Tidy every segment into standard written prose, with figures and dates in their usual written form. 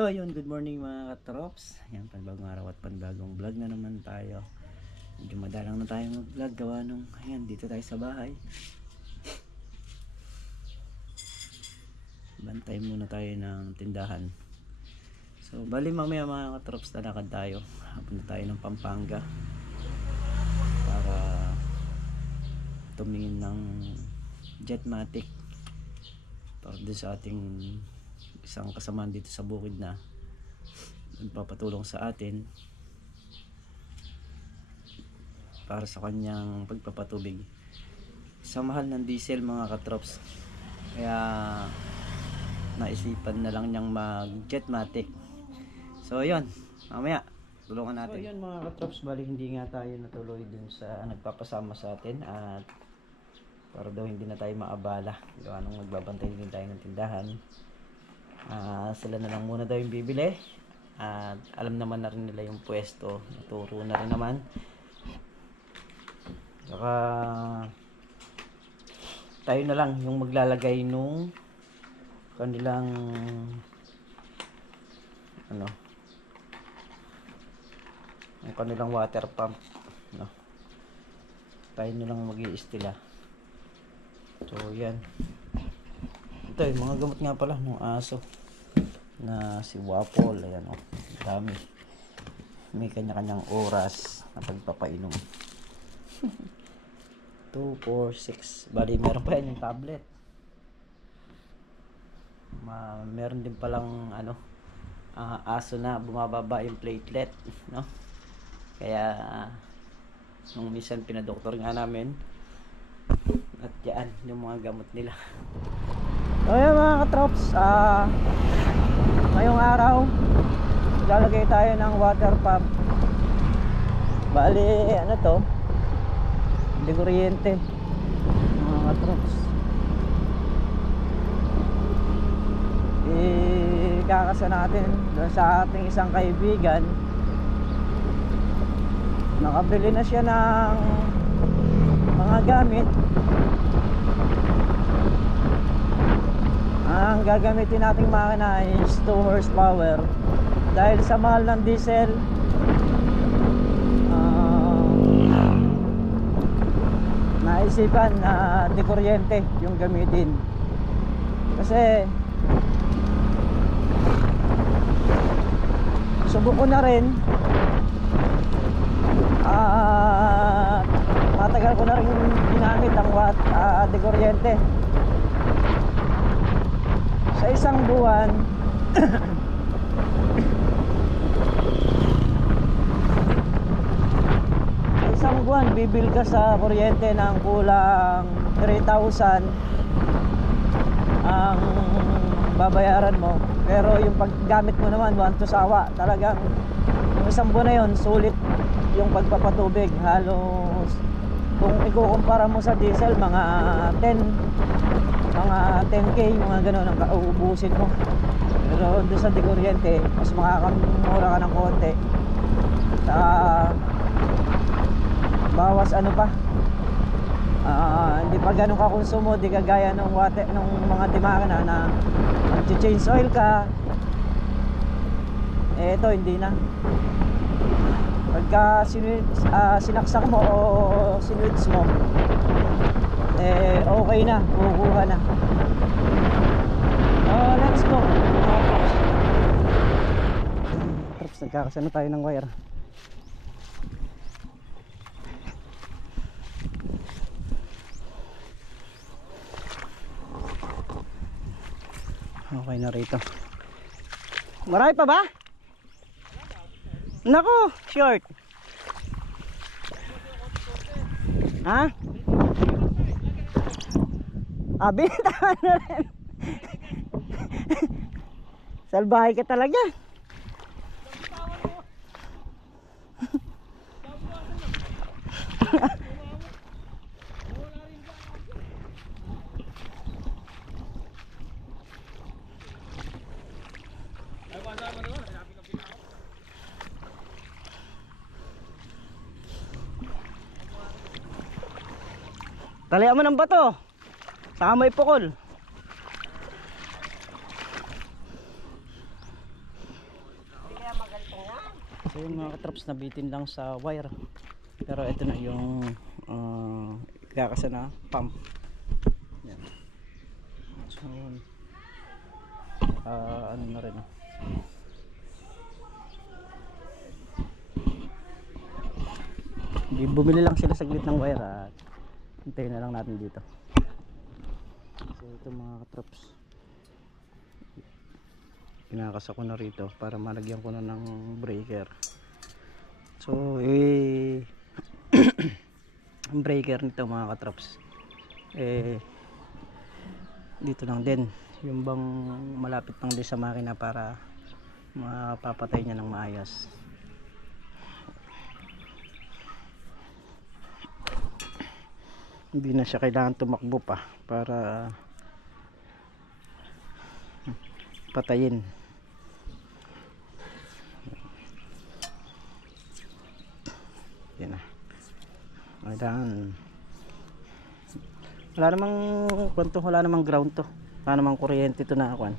So ayun, good morning mga katrops. Ayan, panibagong araw at panibagong vlog na naman tayo. Medyo madalang na tayo mag-vlog gawa nung, ayan, dito tayo sa bahay. Bantay muna tayo ng tindahan. So bali mamaya mga katrops, lalakad tayo. Punta tayo ng Pampanga para tumingin ng Jetmatic para din sa ating isang kasamaan dito sa bukid na magpapatulong sa atin para sa kanyang pagpapatubig sa mahal ng diesel mga katrops, kaya naisipan na lang niyang mag Jetmatic. So yun, mamaya tulungan natin. So yun mga katrops, bali hindi nga tayo natuloy dun sa nagpapasama sa atin at para daw hindi na tayo maabala gawa nung magbabantay din tayo ng tindahan. Sila na lang muna daw yung bibili at alam naman na rin nila yung pwesto, naturo na rin naman. Saka tayo na lang yung maglalagay nung kanilang yung kanilang water pump, no? Tayo na lang mag-iistila. So yan, ito yung mga gamot nga pala ng aso na si Wapol. Ayan o, dami, may kanya-kanyang oras na pagpapainom. 2, 4, 6, bali meron pa yan yung tablet. Meron din palang aso na bumababa yung platelet, no? Kaya nung minsan pinadoktor nga namin at yan yung mga gamot nila. So yun mga katrops, ngayong araw lalagay tayo ng water pump. Bali ano to, hindi kuryente mga katrops. Ikakasa natin doon sa ating isang kaibigan. Nakabili na siya ng mga gamit. Ang gagamitin nating makina is 2 horsepower. Dahil sa mahal ng diesel, naisipan na di kuryente yung gamitin. Kasi subok ko na rin, matagal ko na rin ginamit ang di kuryente. Sa isang buwan bibil ka sa kuryente ng kulang 3,000 ang babayaran mo, pero yung paggamit mo naman buwan to sawa, talagang yung isang buwan na yun sulit yung pagpapatubig. Halos kung ikukumpara mo sa diesel, mga 10k, mga gano'n ang kauubusin mo. Pero doon sa di kuryente, mas makakamura ka ng konti. Sa bawas hindi pa ganun kakonsumo, di kagaya ng mga dimana na mag-change oil ka. Ito hindi na. Pagka sinaksak mo o sinwitch mo, okay na, kukuha na. Let's go. Tapos nagkakasano tayo ng wire. Okay na rito. Marami pa ba? Nako, short. Ha? Bintahan na rin. Salbahay ka talaga. Talian mo ng bato. Saka may pukol. So yung mga katraps, nabitin lang sa wire, pero ito na yung kakasa na pump. Yan. So ano na rin, bumili lang sila saglit ng wire at hintayin na lang natin dito. So ito mga katraps, kinakasa ko na rito para malagyan ko na ng breaker. So ang breaker nito mga katraps, dito lang din, yung bang malapit lang din sa makina para mapapatay niya ng maayos. Hindi na siya kailangan tumakbo pa para patayin. Yan na. Kailangan wala namang kwento, wala namang ground to, wala namang kuryente to na akuan.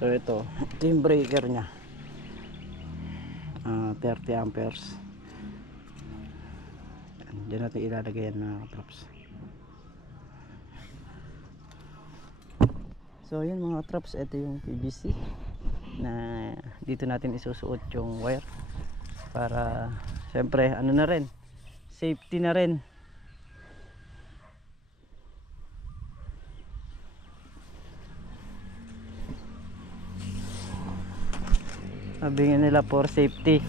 So ito yung breaker nya, 30 amperes. Diyan natin ilalagay yan na traps. So yun mga traps, ito yung PVC na dito natin isusuot yung wire para syempre ano na rin, safety na rin. Sabi nga nila for safety,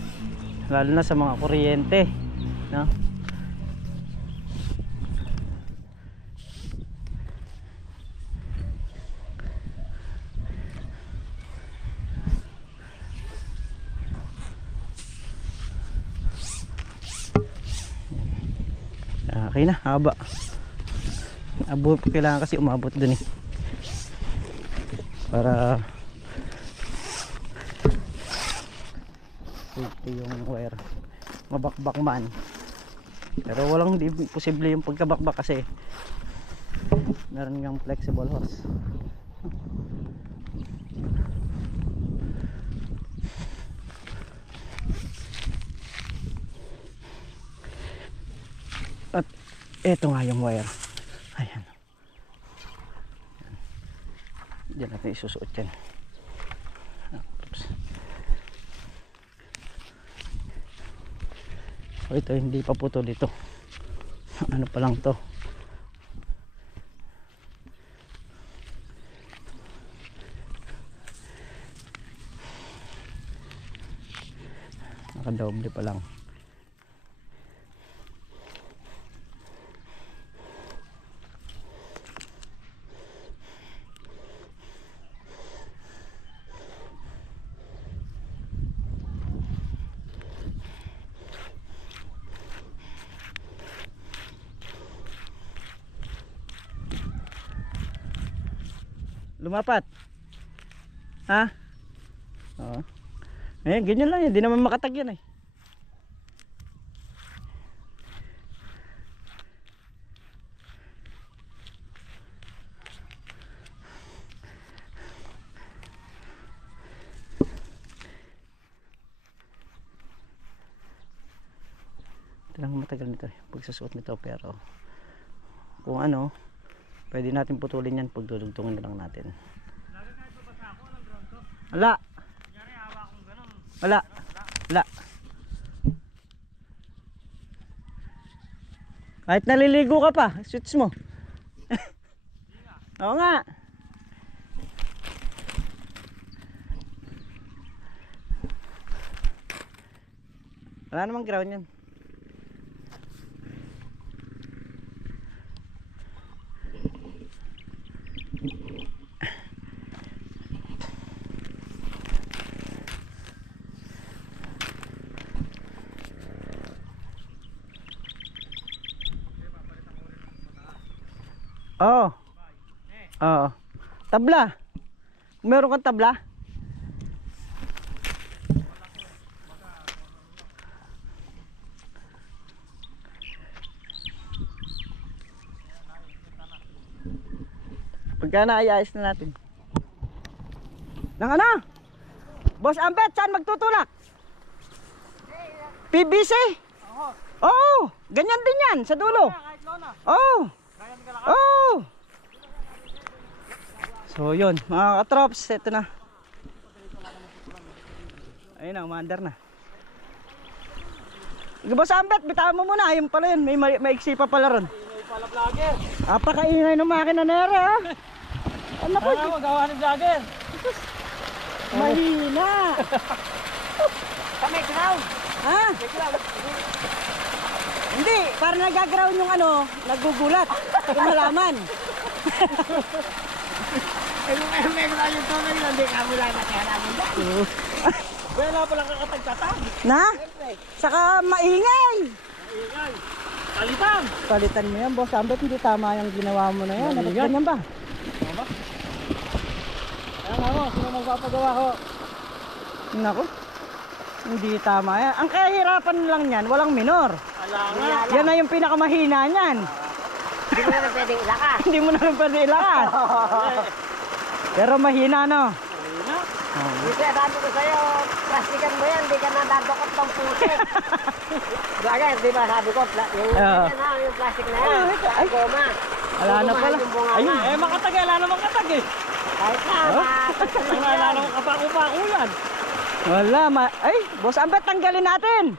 lalo na sa mga kuryente, no? Okay na, haba. Abot, kailangan kasi umabot dun eh, para safety yung wire, mabakbak man. Pero walang di posible yung pagkabakbak kasi meron ngang flexible hose. At eto nga yung wire, ayan, diyan natin isusuot yan. So ito hindi pa putol, ito ano pa lang to, nakadoble pa lang. Lumapat. Ha? Oo. Ganyan lang yan. Di naman makatag yan eh. Ito lang matagal nito eh, pagsusuot nito, pero kung ano, pwede natin putulin yan pag dudugtungin na lang natin. Wala. Wala. Wala. Kahit naliligo ka pa, switch mo. Oo nga. Wala namang ground yan. Oo. Oo. Tabla. Meron kang tabla? Pagka naayos na natin. Nang ano? Boss Ambet, saan magtutulak? PVC? Oo, ganyan din yan sa dulo. Oo. Oo. So yun, mga katrops, ito na. Ayun na, umaandar na. Boss Ambet, bitawan mo muna. Ayun pala yun, may maiksi pa pala ron. Pala vlogger. Apakaingay ng makina na ere, ha? Ano po? Magawa ni vlogger. Mahina. Sa may ground. Ha? May ground. Hindi, para nagaground yung ano, nagugulat. Yung halaman. May ground yung tunay yun. Hindi ka mula na kaya namin ba? Wala palang kakatagtatag. Na? Saka maingay. Ingay. Kalitan. Palitan mo yan, Boss Ambet. Hindi tama yung ginawa mo na yan. Dapat ganyan ba? Tama? Ayan nga mo, sino magpapagawa ko? Naku. Hindi tama yan. Ang kahirapan lang yan, walang minor. Alangan. Yan na yung pinakamahina niyan. Hindi mo na pwedeng ilakas. Hindi mo na rin pwede ilakas. Pero mahina, no? Ayun na. Hindi kaya dami ko sa'yo, plastikan mo yan, hindi ka na dadukot ng putik. Bagay, di ba sabi ko, yung plastic na yan, Ay. goma. Wala na pala. Ayun. Eh makatag, wala namang katag eh. Kahit na, Wala namang kapako-pako yan. Wala. Ay, Boss Ambet, tanggalin natin.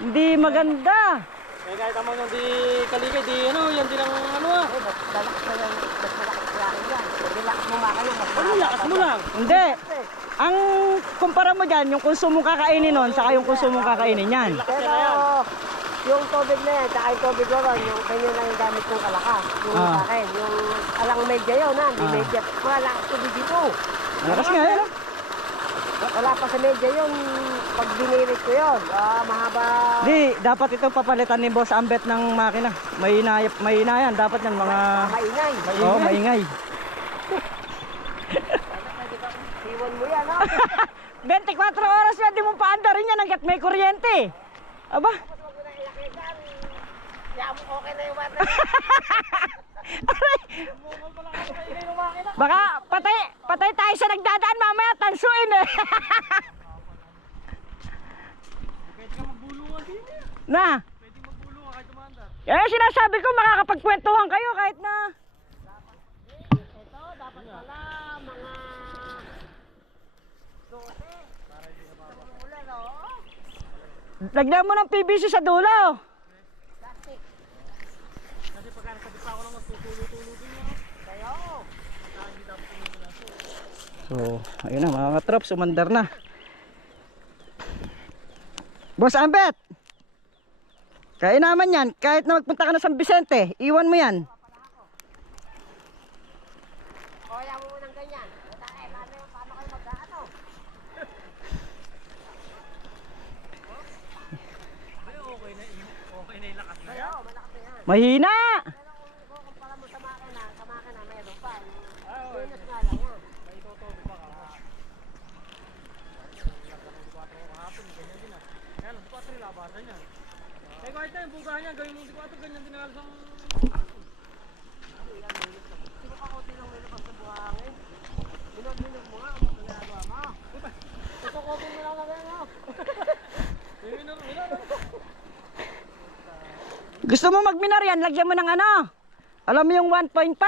Hindi maganda. Eh kahit naman yung di kaligay, di ano, yan din ang ano ah. Dalak mo yan, mas malakas sa akin yan. Relax mo maka yan, mas Ano, lakas mo lang. Hindi. Ang kumpara mo dyan, yung konsumong kakainin nun, saka yung konsumong kakainin yan. Pero, yung tubig na yan, saka yung tubig ko ron, yung ganyan lang yung gamit kong kalakas. Yung sa akin, yung alang medya yun ha, hindi medya. Wala tubig dito. Lakas nga yan. Wala pa sa medya yun, pag binirit ko yun, mahaba. Di, dapat ito papalitan ni Boss Ambet ng makina. Mahina yan, dapat yan mga... Maingay. Oo, maingay. Iwan mo yan ha. 24 oras yan, di mo paandarin yan hanggat may kuryente. Aba? Okay na yung water. Baka patay tayo sa nagdadaan mamaya, tansuin eh. Pwede ka magbulungan din eh. Na? Pwede magbulungan kahit umanda. Eh, sinasabi ko makakapagkwentuhan kayo kahit na... Ito, dapat pala mga 12. Lagyan mo ng PVC sa dulo. Kasi pagka nasabi pa ako naman, tutulo-tulo din yan. Kayo. So, ayun na mga katrops, umandar na. Boss Ambet! Kaya naman yan, kahit na magpunta ka na San Vicente, iwan mo yan. Kaya mo ng ganyan. Paano kayo mag-ano? Okay na yung lakas na yan. Oo, malakas na yan. Mahina! Pero kung kumpara mo sa makina mayroon pa. Minus nga lang yan. Kaya lang, 4 nilabasan yan. Eh kahit na yung buga niya, gawin mo 4, ganyan din halos ang... Sino ka konti lang may labas na buhangin? Minod mo nga kung ano ginagawa mo. Tutukotin mo lang na gano'n. Gusto mo magminar yan, lagyan mo ng ano? Alam mo yung 1.5?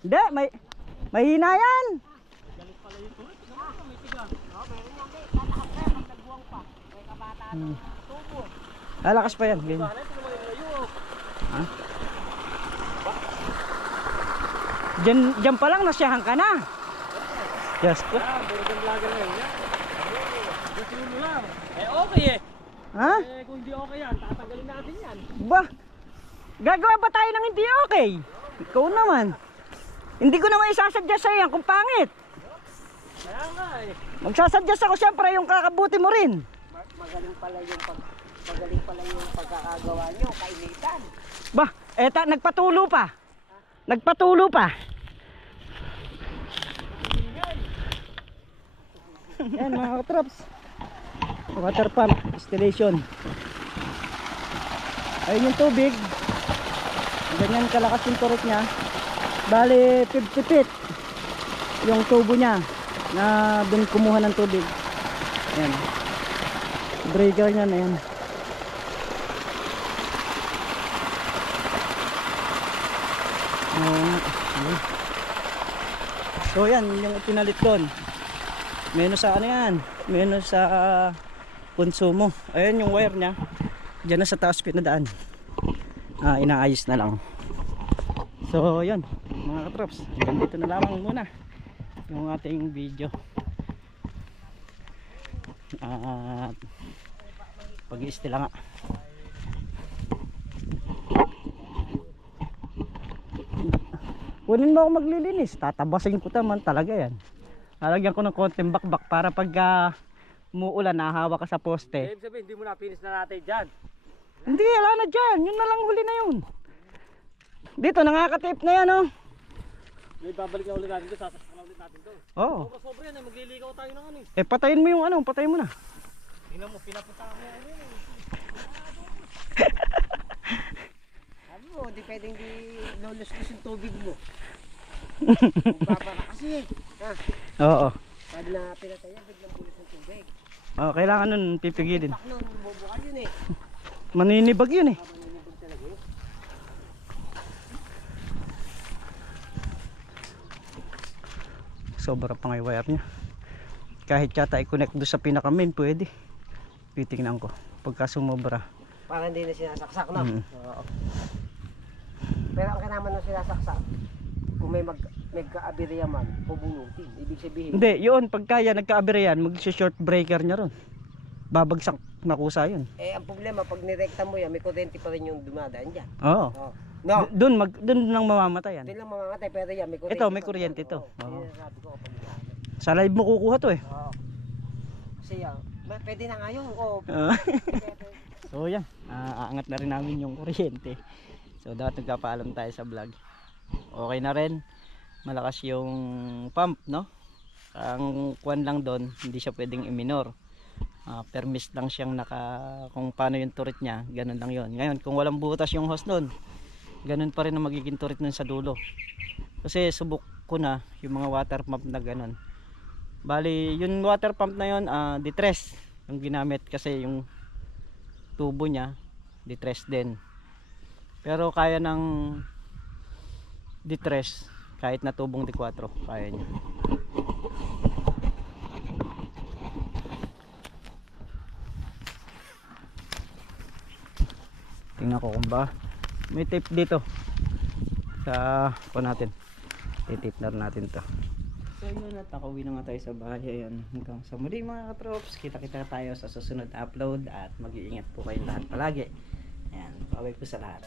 Hindi, mahina yan. Lakas pa yan. Ganyan. Ha? Diyan pa lang nasyahan ka na. Yes po. Burgan vlogger na yun. Gusto mo lang. Eh okay eh. Ha? Eh kung hindi okay yan, tatanggalin natin yan. Ba? Gagawa ba tayo ng hindi okay? Ikaw naman. Hindi ko naman isasadya sa'yo yan kung pangit. Kaya nga eh. Magsasadya ako siyempre yung kakabuti mo rin. Magaling pala yung pagkakagawa nyo, kainitan. Ba? Nagpatulo pa. Nagpatulo pa. Yan mga katrops. Water pump installation. Ayun yung tubig. Ganyan kalakas yung turret niya. Bali 50 feet yung tubo niya na doon kumuha ng tubig. Ayan. Breaker niya na yan. Ayan. So yan yung pinalit doon. Menos sa ano yan? Menos sa konsumo. Ayan yung wire niya. Diyan na sa taas pinadaan. Inaayos na lang. So yun mga katrops, dito na lamang muna yung ating video. At pag-iistila nga. Kunin mo ako maglilinis, tatabasin ko naman talaga yan. Lalagyan ko ng konting bakbak para pag umuulan nahawa ka sa poste. Ibig sabihin, hindi mo na finish na natin dyan. Hindi, wala na dyan. Yun na lang huli na yun. Dito, nakakatip na yan, oh. May babalik na ulit natin doon, sasaktan na ulit natin doon. Oo. Sobra yan, magliligaw tayo ng ano eh. Patayin mo yung ano, patayin mo na. Tingnan mo, pinapunta mo ano yun eh. Sabi mo, di pwedeng di luluskus yung tubig mo. Magbabara kasi eh. Oo. Pag na pinataya, biglang bulis ng tubig. Oh, kailangan nun pipigilin. Tak nun, bubukal yun eh. Maninibag yun eh. Maninibag talaga eh. Sobra pa nga yung wire nya. Kahit yata i-connect doon sa pinaka main, pwede. Titingnan ko. Pagka sumobra. Para hindi na sinasaksak na. Oo. Pero ang kanaman ng sinasaksak, kung may magka-aberya man, pubunutin. Ibig sabihin, Hindi, yun. Pagkaya nagka-abira yan, mag-short breaker nya ron. Babagsak na kusa yun. ang problema, pag nirekta mo yan, may kuryente pa rin yung dumadaan dyan. Oo. Oh. No, Doon lang mamamatay yan. hindi lang mamamatay, pero yan, may kuryente. Ito, may pa. kuryente to. Oo. Oo. Yun ang sabi ko kapag ginamit. Sa live mo kukuha to eh. Oo. Kasi yan, pwede na nga yun. So yan, aangat na rin namin yung kuryente. So dapat nagpapaalam tayo sa vlog. Okay na rin. Malakas yung pump, no? Ang kuwan lang doon, hindi siya pwedeng i-minor. Permis lang siyang kung paano yung turret niya, ganun lang yon. Ngayon, kung walang butas yung hose doon, ganun pa rin ang magiging turret nun sa dulo. Kasi subok ko na yung mga water pump na ganun. Bali, yung water pump na yon, distress yung ginamit kasi yung tubo niya, distress din. Pero kaya ng distress kahit na tubong D4, kaya niya. Tingnan ko kung ba may tape dito sa natin. I-tape na rin natin to. So yun at nakauwi na nga tayo sa bahay. Ayan, hanggang sa muli mga katrops. Kita-kita tayo sa susunod na upload. At mag-iingat po kayong lahat palagi. Ayan, bye-bye po sa lahat.